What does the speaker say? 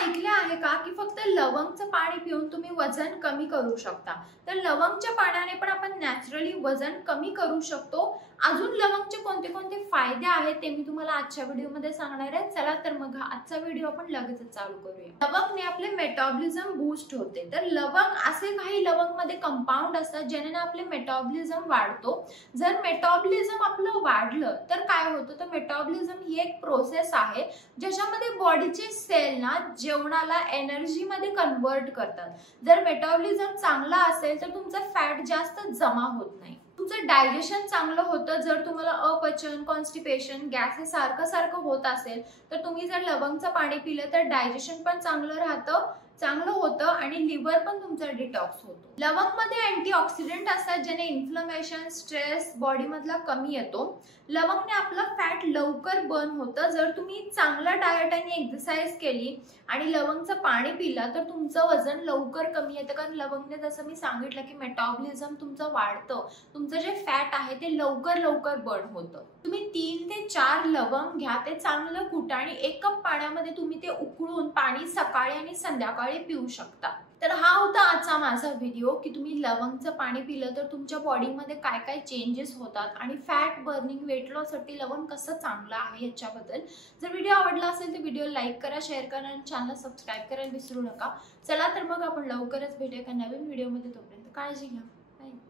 ऐकले आहे का की फक्त लवंगचं पाणी पिऊन तुम्ही वजन कमी करू शकता? तर लवंगच्या पाण्याने पण आपण नॅचरली वजन कमी करू शकतो। अजून लवंगचे कोणते कोणते फायदे आहेत ते मी तुम्हाला आजच्या व्हिडिओमध्ये सांगणार आहे। चला तर मग आजचा व्हिडिओ आपण लगेचच चालू करूया। लवंगने आपले मेटाबॉलिझम बूस्ट होते। तर लवंग असे काही लवंगमध्ये कंपाऊंड असतात ज्याने आपले मेटाबॉलिझम वाढतो। जर मेटाबॉलिझम आपलं वाढलं तर काय होतं, तर मेटाबॉलिझम ही एक प्रोसेस आहे ज्याच्यामध्ये बॉडीचे सेल ना जेवणाला एनर्जी मध्ये कन्वर्ट करतात। जर मेटाबॉलिझम चांगला असेल तर तुमचा फॅट जास्त जमा होत नाही, तुमचं डायजेशन चांगलं होतं। जर तुम्हाला अपचन, कॉन्स्टिपेशन, गॅस हे सारखं होत असेल तर तुम्ही जर लवंगचं पाणी पिलं तर डायजेशन पण चांगलं होतं आणि लिव्हर पण तुमचा डिटॉक्स होतो। लवंग मध्ये अँटीऑक्सिडंट असतात ज्याने इन्फ्लमेशन, स्ट्रेस बॉडी मधला कमी येतो। लवंगने आपलं फॅट लवकर बर्न होतं। जर तुम्ही चांगला डाएट आणि एक्सरसाइज केली आणि लवंगचं पाणी पिलं तर तुमचं वजन लवकर कमी येतं, कारण लवंगने जसं मी सांगितलं की मेटाबॉलिझम तुमचं वाढतं, तुमचं जे फॅट आहे ते लवकर बर्न होतं। तुम्ही 3 ते 4 लवंग घ्या, ते चांगलं कुटा आणि 1 कप पाण्यामध्ये तुम्ही ते उकळून पाणी सकाळी आणि संध्याकाळी पिऊ शकता। तर हा होता आजचा माझा व्हिडिओ की तुम्ही लवंगचं पाणी पिलं तर तुमच्या बॉडीमध्ये काय काय चेंजेस होतात आणि फॅट बर्निंग, वेट लॉस साठी लवंग कसं चांगलं आहे याच्याबद्दल। जर व्हिडिओ आवडला असेल तर व्हिडिओ लाईक करा, शेअर करा आणि चॅनल सबस्क्राईब करायला विसरू नका। चला तर मग आपण लवकरच भेटूया एका नवीन व्हिडिओमध्ये। तोपर्यंत काळजी घ्या।